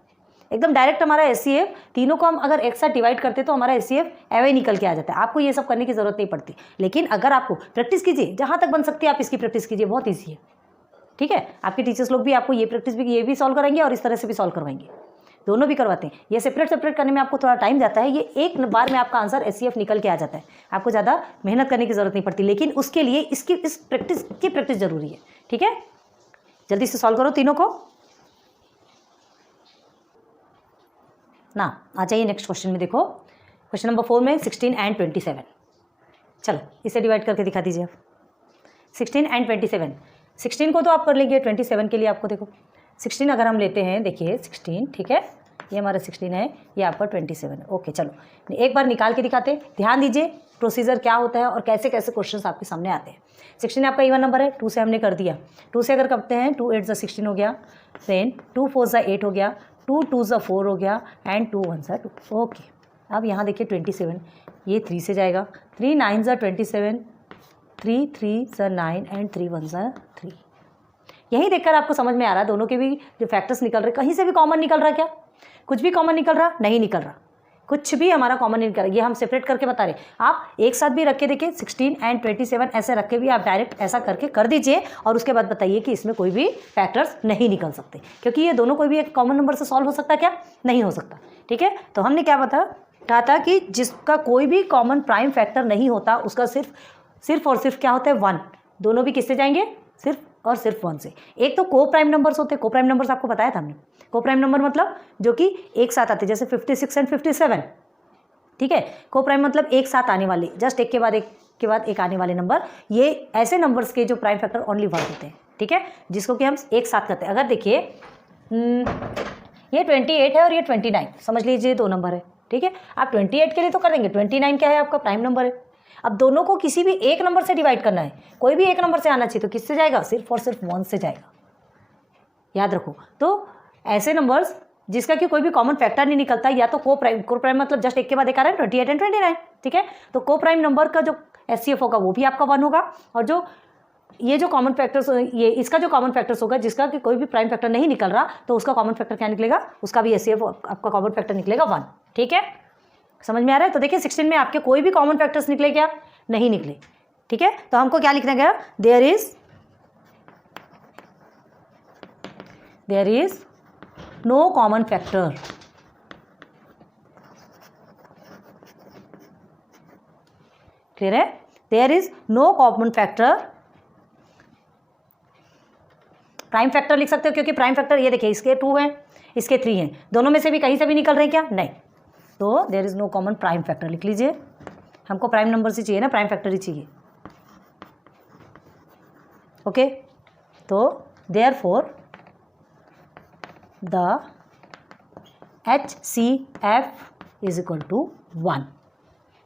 एकदम डायरेक्ट हमारा SCF, तीनों को हम अगर एक साथ डिवाइड करते तो हमारा SCF एवे निकल के आ जाता है। आपको ये सब करने की ज़रूरत नहीं पड़ती, लेकिन अगर आपको प्रैक्टिस कीजिए, जहाँ तक बन सकती है आप इसकी प्रैक्टिस कीजिए, बहुत ईजी है, ठीक है। आपके टीचर्स लोग भी आपको ये प्रैक्टिस भी, ये भी सॉल्व कराएंगे और इस तरह से भी सॉल्व करवाएंगे, दोनों भी करवाते हैं। ये सेपरेट करने में आपको थोड़ा टाइम जाता है, ये एक बार में आपका आंसर SCF निकल के आ जाता है, आपको ज़्यादा मेहनत करने की ज़रूरत नहीं पड़ती, लेकिन उसके लिए इस प्रैक्टिस ज़रूरी है, ठीक है। जल्दी से सॉल्व करो तीनों को ना। आ जाइए नेक्स्ट क्वेश्चन में, देखो क्वेश्चन नंबर 4 में 16 and 27, चलो इसे डिवाइड करके दिखा दीजिए आप। 16 and 27, 16 को तो आप कर लेंगे, 27 के लिए आपको देखो 16 अगर हम लेते हैं, देखिए 16, ठीक है, ये हमारा 16 है, ये आपका 27, ओके। चलो एक बार निकाल के दिखाते, ध्यान दीजिए प्रोसीजर क्या होता है और कैसे कैसे क्वेश्चंस आपके सामने आते हैं। 16 आपका इवन नंबर है, 2 से हमने कर दिया, 2 से अगर करते हैं 2 8 जा 16 हो गया, देन 2 4 जा 8 हो गया, 2 2 जा 4 हो गया, एंड 2 1 जा 2, ओके। अब यहाँ देखिए 27, ये 3 से जाएगा, 3 9 जा 27, 3 3 जा 9 एंड 3 1 जा 3। यही देखकर आपको समझ में आ रहा है दोनों के भी जो फैक्टर्स निकल रहे, कहीं से भी कॉमन निकल रहा, क्या कुछ भी कॉमन निकल रहा, नहीं निकल रहा, कुछ भी हमारा कॉमन नहीं निकल रहा। ये हम सेपरेट करके बता रहे, आप एक साथ भी रख के देखिए, 16 and 27 ऐसे रख के भी आप डायरेक्ट ऐसा करके कर दीजिए और उसके बाद बताइए कि इसमें कोई भी फैक्टर्स नहीं निकल सकते, क्योंकि ये दोनों कोई भी एक कॉमन नंबर से सॉल्व हो सकता, क्या नहीं हो सकता, ठीक है। तो हमने क्या कहा था कि जिसका कोई भी कॉमन प्राइम फैक्टर नहीं होता उसका सिर्फ और सिर्फ क्या होता है, 1, दोनों भी किससे जाएंगे, सिर्फ और सिर्फ 1 से। एक तो को प्राइम नंबर्स होते हैं, को प्राइम नंबर्स आपको बताया था हमने, को प्राइम नंबर मतलब जो कि एक साथ आते, जैसे 56 and 57, ठीक है। को प्राइम मतलब एक साथ आने वाले, जस्ट एक के बाद एक आने वाले नंबर, ये ऐसे नंबर्स के जो प्राइम फैक्टर ओनली 1 होते हैं, ठीक है, जिसको कि हम एक साथ करते हैं। अगर देखिए ये 28 है और ये 29, समझ लीजिए 2 नंबर है, ठीक है। आप 28 के लिए तो कर देंगे, 29 क्या है आपका प्राइम नंबर है। अब दोनों को किसी भी एक नंबर से डिवाइड करना है, कोई भी एक नंबर से आना चाहिए, तो किससे जाएगा, सिर्फ और सिर्फ 1 से जाएगा, याद रखो। तो ऐसे नंबर्स जिसका कि कोई भी कॉमन फैक्टर नहीं निकलता, या तो को प्राइम मतलब जस्ट एक के बाद एक आ रहा है, 28 and 29, ठीक है। तो को प्राइम नंबर का जो SCF होगा वो भी आपका 1 होगा, और जो ये जो कॉमन फैक्टर्स, ये इसका जो कॉमन फैक्टर्स होगा जिसका कि कोई भी प्राइम फैक्टर नहीं निकल रहा, तो उसका कॉमन फैक्टर क्या निकलेगा, उसका भी SCF आपका कॉमन फैक्टर निकलेगा 1, ठीक है। समझ में आ रहा है। तो देखिए 16 में आपके कोई भी कॉमन फैक्टर्स निकले क्या, नहीं निकले, ठीक है। तो हमको क्या लिखना गया, there is no common factor, clear है, there is no common factor. Prime factor लिख सकते हो, क्योंकि प्राइम फैक्टर ये देखिए इसके 2 हैं, इसके 3 हैं, दोनों में से भी कहीं से भी निकल रहे हैं क्या, नहीं। तो there is no common prime factor लिख लीजिए, हमको प्राइम नंबर से चाहिए ना, प्राइम फैक्टर ही चाहिए, ओके। तो therefore the HCF is equal to 1,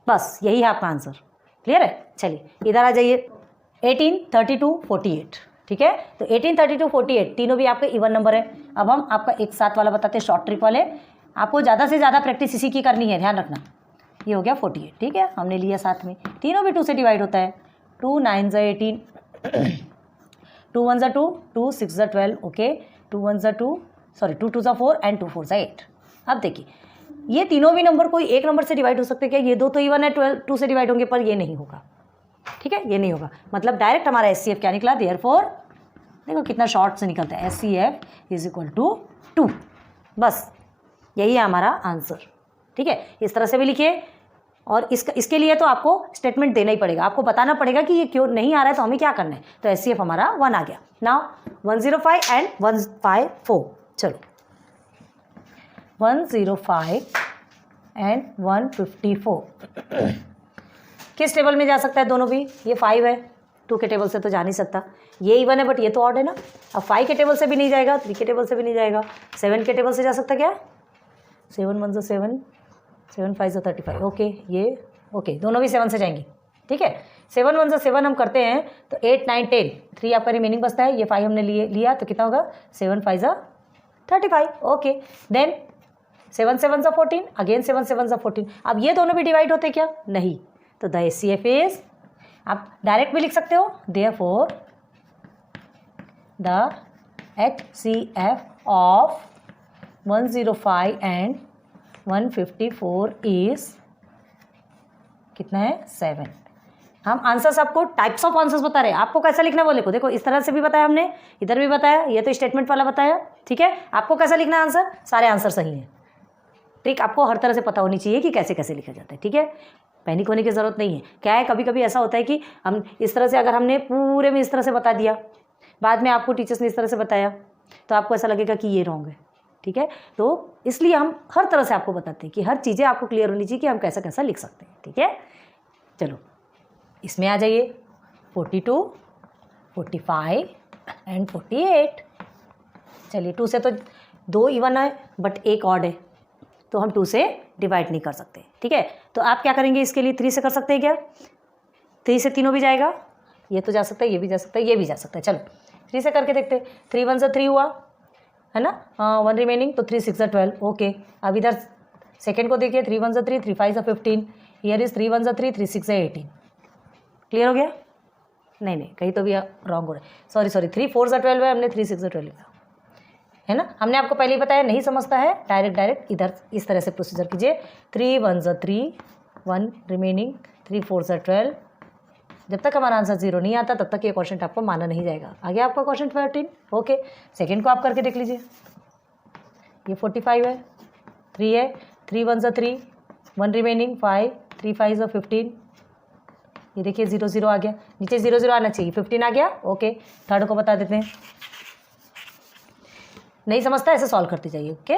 बस यही है आपका आंसर, क्लियर है। चलिए इधर आ जाइए, 18 32 48, ठीक है। तो 18 32 48 तीनों भी आपके इवन नंबर है। अब हम आपका एक साथ वाला बताते हैं, शॉर्ट ट्रिक वाले, आपको ज़्यादा से ज़्यादा प्रैक्टिस इसी की करनी है, ध्यान रखना। ये हो गया 48, ठीक है, हमने लिया साथ में, तीनों भी 2 से डिवाइड होता है, 2 9 जा 18, 2 1 जा 2, 2 6 जा 12, ओके, 2 1 जा 2, सॉरी 2 2 जा 4 एंड 2 4 जा 8। अब देखिए ये तीनों भी नंबर कोई एक नंबर से डिवाइड हो सकते हैं क्या, ये 2 तो इवन है, 2 से डिवाइड होंगे, पर ये नहीं होगा, ठीक है, ये नहीं होगा। मतलब डायरेक्ट हमारा SCF क्या निकला, देयरफॉर देखो कितना शॉर्ट से निकलता है, SCF इज इक्वल टू 2, बस यही है हमारा आंसर, ठीक है। इस तरह से भी लिखिए, और इसके लिए तो आपको स्टेटमेंट देना ही पड़ेगा, आपको बताना पड़ेगा कि ये क्यों नहीं आ रहा है, तो हमें क्या करना है। तो SCF हमारा 1 आ गया। नाउ 105 एंड 154, चलो 105 एंड 154 किस टेबल में जा सकता है, दोनों भी, ये 5 है, 2 के टेबल से तो जा नहीं सकता, ये इवन है बट ये तो ऑड है ना। अब 5 के टेबल से भी नहीं जाएगा, 3 के टेबल से भी नहीं जाएगा, 7 के टेबल से जा सकता क्या, 7 1 7, 7 5 35, ओके, ये ओके, दोनों भी 7 से जाएंगी, ठीक है। 7 1 7 हम करते हैं तो 8 9 10, 3 आपका रिमेनिंग बचता है, ये 5 हमने लिया तो कितना होगा 7 5 35। Okay, then 7 7 14, again 7 7 14। अब ये दोनों भी डिवाइड होते क्या? नहीं, तो द HCF इज, आप डायरेक्ट भी लिख सकते हो, therefore the HCF of 105 and 154 is कितना है? 7। हम आंसर्स आपको टाइप्स ऑफ आंसर्स बता रहे हैं, आपको कैसा लिखना है वो लिखो। देखो इस तरह से भी बताया हमने, इधर भी बताया, ये तो स्टेटमेंट वाला बताया, ठीक है। आपको कैसा लिखना है आंसर? सारे आंसर सही हैं, ठीक। आपको हर तरह से पता होनी चाहिए कि कैसे कैसे लिखा जाता है, ठीक है। पैनिक होने की ज़रूरत नहीं है। क्या है, कभी कभी ऐसा होता है कि हम इस तरह से, अगर हमने पूरे में इस तरह से बता दिया, बाद में आपको टीचर्स ने इस तरह से बताया, तो आपको ऐसा लगेगा कि ये रॉन्ग है, ठीक है। तो इसलिए हम हर तरह से आपको बताते हैं कि हर चीज़ें आपको क्लियर होनी चाहिए कि हम कैसा कैसा लिख सकते हैं, ठीक है। चलो इसमें आ जाइए, 42 45 एंड 48। चलिए 2 से तो 2 इवन है बट 1 ऑड है, तो हम 2 से डिवाइड नहीं कर सकते, ठीक है। तो आप क्या करेंगे इसके लिए? 3 से कर सकते हैं क्या? 3 से तीनों भी जाएगा, ये तो जा सकता है, ये भी जा सकता है, ये भी जा सकता है। चलो 3 से करके देखते हैं। 3 1 3 हुआ है ना, 1 रिमेनिंग, तो 3 6 12। ओके, अब इधर सेकेंड को देखिए, 3 1 3, 3 5 15, हियर इज 3 1 3, 3 6 18। क्लियर हो गया? नहीं, कहीं तो भी रॉन्ग हो रहा है, सॉरी 3 4 12 है, हमने 3 6 12 लिखा है ना। हमने आपको पहले ही बताया, नहीं समझता है डायरेक्ट इधर इस तरह से प्रोसीजर कीजिए। 3 1 3, 1 रिमेनिंग, 3 4 12। जब तक हमारा आंसर 0 नहीं आता तब तक ये क्वेश्चन आपको माना नहीं जाएगा। आगे आपका क्वेश्चन 13। ओके, सेकेंड को आप करके देख लीजिए। ये 45 है, 3 है, 3 1 3, 1 रिमेनिंग, 5 3 5 15। ये देखिए 0 0 आ गया, नीचे 0 0 आना चाहिए, 15 आ गया। ओके, थर्ड को बता देते हैं। नहीं समझता ऐसे सॉल्व करते जाइए, ओके।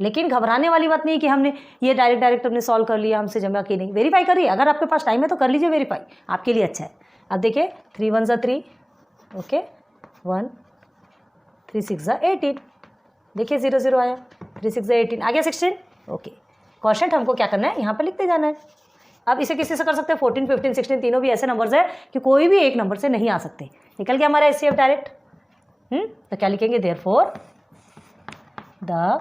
लेकिन घबराने वाली बात नहीं कि हमने ये डायरेक्ट हमने सॉल्व कर लिया, हमसे जमा की नहीं। वेरीफाई करिए, अगर आपके पास टाइम है तो कर लीजिए वेरीफाई, आपके लिए अच्छा है। अब देखिए 3 1 3, ओके, 1 3 6 18। देखिए 0 0 आया, 3 6 18 आ गया 16। ओके, क्वेश्चन हमको क्या करना है, यहाँ पर लिखते जाना है। अब इसे किसी से कर सकते हैं, 14 15 16 तीनों भी ऐसे नंबर्स है कि कोई भी एक नंबर से नहीं आ सकते। निकल गया हमारा HCF डायरेक्ट। तो क्या लिखेंगे? Therefore the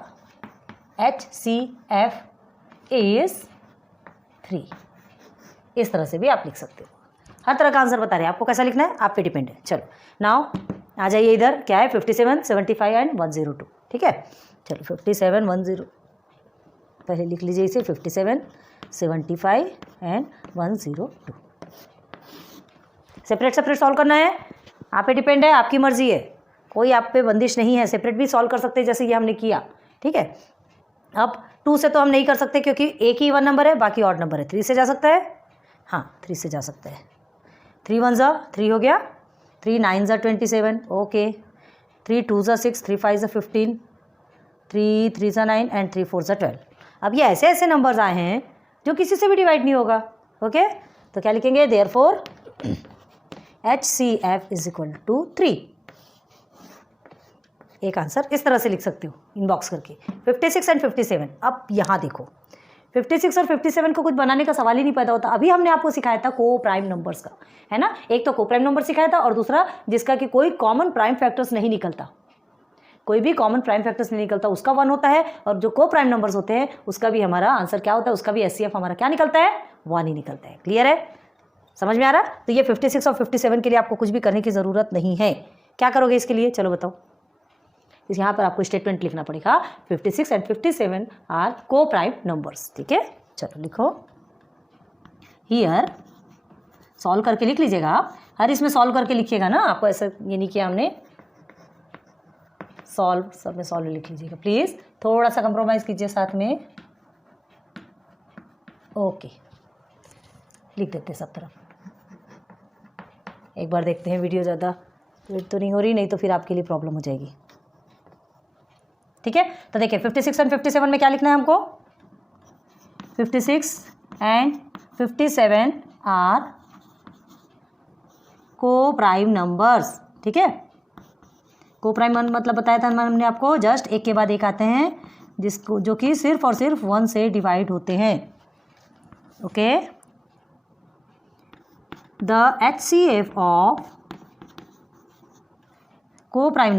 HCF is 3। इस तरह से भी आप लिख सकते हो, हर तरह का आंसर बता रहे हैं, आपको कैसा लिखना है आप पे डिपेंड है। चलो नाउ आ जाइए इधर, क्या है 57 75 एंड 102, ठीक है। चलो 57 10 पहले लिख लीजिए इसे, 57 75 एंड 102। सेपरेट सॉल्व करना है, आप पे डिपेंड है, आपकी मर्जी है, कोई आप पे बंदिश नहीं है। सेपरेट भी सॉल्व कर सकते हैं जैसे ये हमने किया, ठीक है। अब 2 से तो हम नहीं कर सकते क्योंकि एक ही 1 नंबर है, बाकी ऑड नंबर है। 3 से जा सकता है, हाँ 3 से जा सकता है। 3 1 3 हो गया, 3 9 27। Okay, 3 2 6, 3 5 15, 3 3 9 and 3 4 12। अब ये ऐसे ऐसे नंबर्स आए हैं जो किसी से भी डिवाइड नहीं होगा। ओके, तो क्या लिखेंगे? Therefore HCF is equal to 3। एक आंसर इस तरह से लिख सकते हो इनबॉक्स करके, 56 एंड 57। अब यहाँ देखो 56 और 57 को कुछ बनाने का सवाल ही नहीं पैदा होता। अभी हमने आपको सिखाया था को प्राइम नंबर्स का, है ना। एक तो को प्राइम नंबर सिखाया था और दूसरा जिसका कि कोई कॉमन प्राइम फैक्टर्स नहीं निकलता, कोई भी कॉमन प्राइम फैक्टर्स नहीं निकलता, उसका 1 होता है। और जो को प्राइम नंबर्स होते हैं उसका भी हमारा आंसर क्या होता है, उसका भी HCF हमारा क्या निकलता है, 1 ही निकलता है। क्लियर है, समझ में आ रहा? तो ये 56 और 57 के लिए आपको कुछ भी करने की ज़रूरत नहीं है। क्या करोगे इसके लिए, चलो बताओ। इस यहाँ पर आपको स्टेटमेंट लिखना पड़ेगा, 56 एंड 57 आर को प्राइम नंबर्स, ठीक है। चलो लिखो हियर, सॉल्व करके लिख लीजिएगा आप, हर इसमें सॉल्व करके लिखिएगा ना, आपको ऐसा ये नहीं किया हमने, सॉल्व सब में सॉल्व लिख लीजिएगा प्लीज़, थोड़ा सा कंप्रोमाइज़ कीजिए साथ में। ओके, लिख देते हैं सब तरफ। एक बार देखते हैं वीडियो ज़्यादा वेट तो नहीं हो रही, नहीं तो फिर आपके लिए प्रॉब्लम हो जाएगी, ठीक है। तो देखिए 56 एंड 57 में क्या लिखना है हमको, 56 एंड 57 आर को प्राइम नंबर्स, ठीक है। को प्राइम मतलब बताया था हमने आपको, जस्ट एक के बाद एक आते हैं जिसको जो कि सिर्फ और सिर्फ 1 से डिवाइड होते हैं। Okay, the HCF of co-prime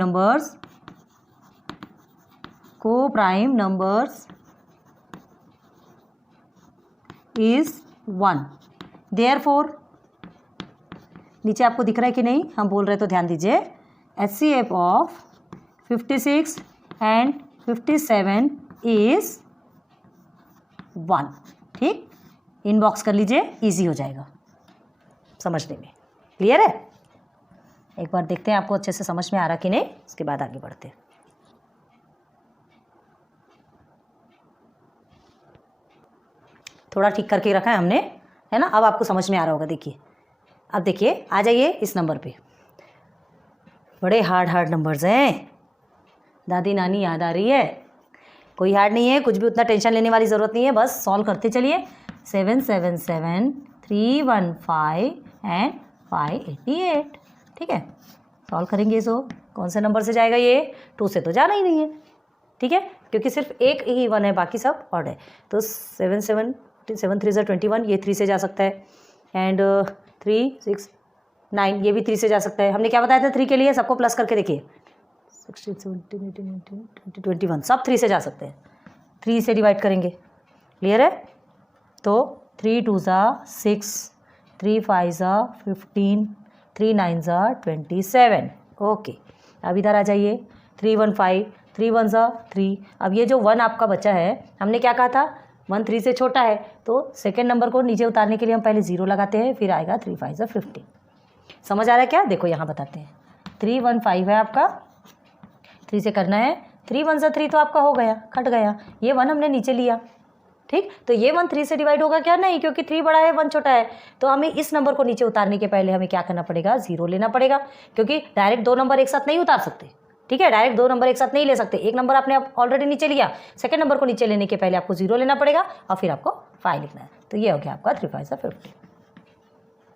numbers is 1. Therefore, नीचे आपको दिख रहा है कि नहीं, हम बोल रहे तो ध्यान दीजिए, HCF ऑफ 56 एंड 57 इज 1. ठीक, इनबॉक्स कर लीजिए, इजी हो जाएगा समझने में. क्लियर है? एक बार देखते हैं आपको अच्छे से समझ में आ रहा कि नहीं, उसके बाद आगे बढ़ते हैं. थोड़ा ठीक करके रखा है हमने, है ना. अब आपको समझ में आ रहा होगा. देखिए, अब देखिए, आ जाइए इस नंबर पे. बड़े हार्ड नंबर्स हैं. दादी नानी याद आ रही है? कोई हार्ड नहीं है, कुछ भी उतना टेंशन लेने वाली ज़रूरत नहीं है, बस सॉल्व करते चलिए. 777 315 एंड 588. ठीक है, सॉल्व करेंगे इसको. कौन से नंबर से जाएगा ये? 2 से तो जाना ही नहीं है. ठीक है, क्योंकि सिर्फ एक ही 1 है, बाकी सब ऑड है. तो 7 3 ज़ा 21, ये 3 से जा सकता है. एंड 3 6 9, ये भी 3 से जा सकता है. हमने क्या बताया था 3 के लिए? सबको प्लस करके देखिए. 16 17 18 19 20 21, सब 3 से जा सकते हैं. 3 से डिवाइड करेंगे. क्लियर है? तो 3 2 ज़ा 6, 3 5 ज़ा 15, 3 9 ज़ा 27. ओके, अब इधर आ जाइए. 3 1 5, 3 1 ज़ा 3. अब ये जो 1 आपका बचा है, हमने क्या कहा था? 1 3 से छोटा है, तो सेकेंड नंबर को नीचे उतारने के लिए हम पहले 0 लगाते हैं, फिर आएगा 3 5 ज़ा 15. समझ आ रहा है क्या? देखो यहाँ बताते हैं. 3 1 5 है आपका, 3 से करना है. 3 1 ज़ा 3 तो आपका हो गया, कट गया. ये 1 हमने नीचे लिया. ठीक, तो ये 1 3 से डिवाइड होगा क्या? नहीं, क्योंकि 3 बड़ा है 1 छोटा है. तो हमें इस नंबर को नीचे उतारने के पहले हमें क्या करना पड़ेगा? 0 लेना पड़ेगा, क्योंकि डायरेक्ट 2 नंबर एक साथ नहीं उतार सकते. ठीक है, डायरेक्ट 2 नंबर एक साथ नहीं ले सकते. एक नंबर आपने ऑलरेडी नीचे लिया, सेकंड नंबर को नीचे लेने के पहले आपको 0 लेना पड़ेगा और फिर आपको 5 लिखना है. तो ये हो गया आपका 3 5 ज़ा 15.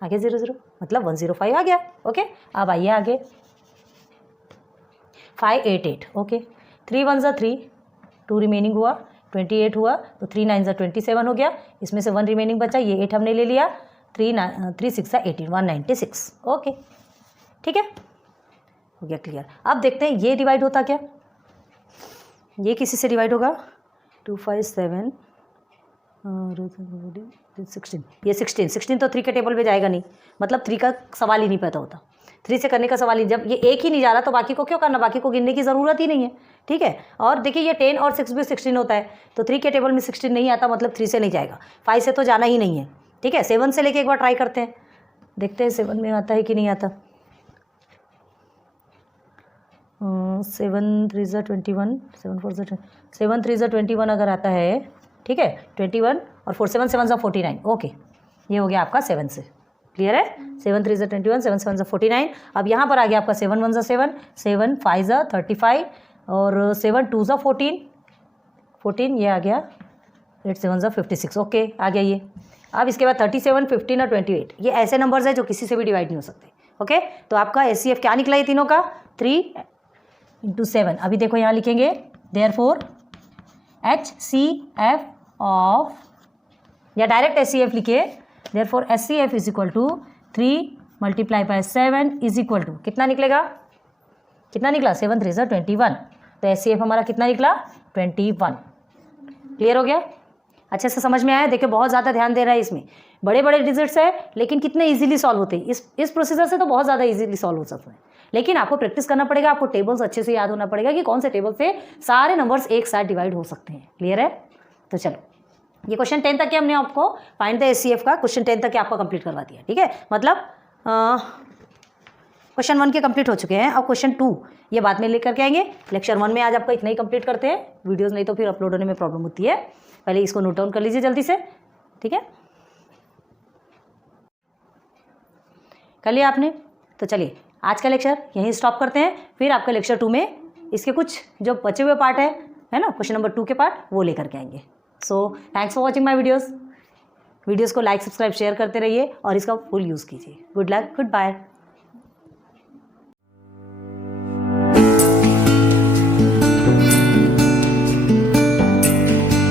आगे 0 0, मतलब 105 आ गया. ओके, अब आइए आगे. 588. ओके, 3 1 ज़ा 3, 2 रिमेनिंग हुआ, 28 हुआ. तो 3 9 ज़ा 27 हो गया. इसमें से 1 रिमेनिंग बचा, ये 8 हमने ले लिया. 3 6 ज़ा 18, 196. ओके, ठीक है, हो गया क्लियर. अब देखते हैं ये डिवाइड होता क्या. ये किसी से डिवाइड होगा? 2 5 7 और 16. ये 16 तो 3 के टेबल पे जाएगा नहीं, मतलब 3 का सवाल ही नहीं पैदा होता. 3 से करने का सवाल ही, जब ये एक ही नहीं जा रहा तो बाकी को क्यों करना? बाकी को गिनने की ज़रूरत ही नहीं है. ठीक है, और देखिए ये 10 और 6 भी 16 होता है, तो 3 के टेबल में 16 नहीं आता, मतलब 3 से नहीं जाएगा. 5 से तो जाना ही नहीं है. ठीक है, 7 से लेके एक बार ट्राई करते हैं, देखते हैं 7 में आता है कि नहीं आता. 7 3 ज़ा 21, 7 4 ज़ा 7 3 ज़ा 21 अगर आता है. ठीक है, 21 और 4 7 7 ज़ा 49. ओके, ये हो गया आपका 7 से. क्लियर है? 7 3 ज़ा 21, 7 7 ज़ा 49. अब यहाँ पर आ गया आपका 7 1 ज़ा 7, 7 5 ज़ा 35 और 7 2 ज़ा 14, ये आ गया. 8 7 ज़ा 56. ओके, आ गया ये. अब इसके बाद 37 15 और 28, ये ऐसे नंबर्स हैं जो किसी से भी डिवाइड नहीं हो सकते. ओके, तो आपका HCF क्या निकला ये तीनों का? 3 × 7. अभी देखो यहाँ लिखेंगे, देयरफॉर HCF ऑफ, या डायरेक्ट HCF लिखिए. Therefore HCF is equal to 3 × 7 is equal to कितना निकलेगा? कितना निकला? 7 3 ज़ा 21. तो HCF हमारा कितना निकला? 21. क्लियर हो गया? अच्छे से समझ में आया? देखिए बहुत ज़्यादा ध्यान दे रहा है इसमें. बड़े बड़े डिजिट्स है, लेकिन कितने इजीली सॉल्व होते हैं. इस प्रोसीजर से तो बहुत ज़्यादा इजीली सॉल्व हो सकते हैं, लेकिन आपको प्रैक्टिस करना पड़ेगा. आपको टेबल्स अच्छे से याद होना पड़ेगा कि कौन से टेबल से सारे नंबर्स एक साथ डिवाइड हो सकते हैं. क्लियर है? तो चलो, ये क्वेश्चन 10 तक के हमने आपको फाइंड द HCF का क्वेश्चन 10 तक के आपका कंप्लीट करवा दिया. ठीक है, मतलब क्वेश्चन 1 के कंप्लीट हो चुके हैं. अब क्वेश्चन 2 ये बाद में लेकर के आएंगे. लेक्चर 1 में आज आपका इतना ही कंप्लीट करते हैं. वीडियोज़ नहीं तो फिर अपलोड होने में प्रॉब्लम होती है. पहले इसको नोट डाउन कर लीजिए जल्दी से. ठीक है, कर लिया आपने? तो चलिए आज का लेक्चर यहीं स्टॉप करते हैं. फिर आपका लेक्चर 2 में इसके कुछ जो बचे हुए पार्ट है ना, क्वेश्चन नंबर 2 के पार्ट, वो लेकर के आएंगे. So thanks for watching my videos को लाइक सब्सक्राइब शेयर करते रहिए और इसका फुल यूज़ कीजिए. Good luck, good bye.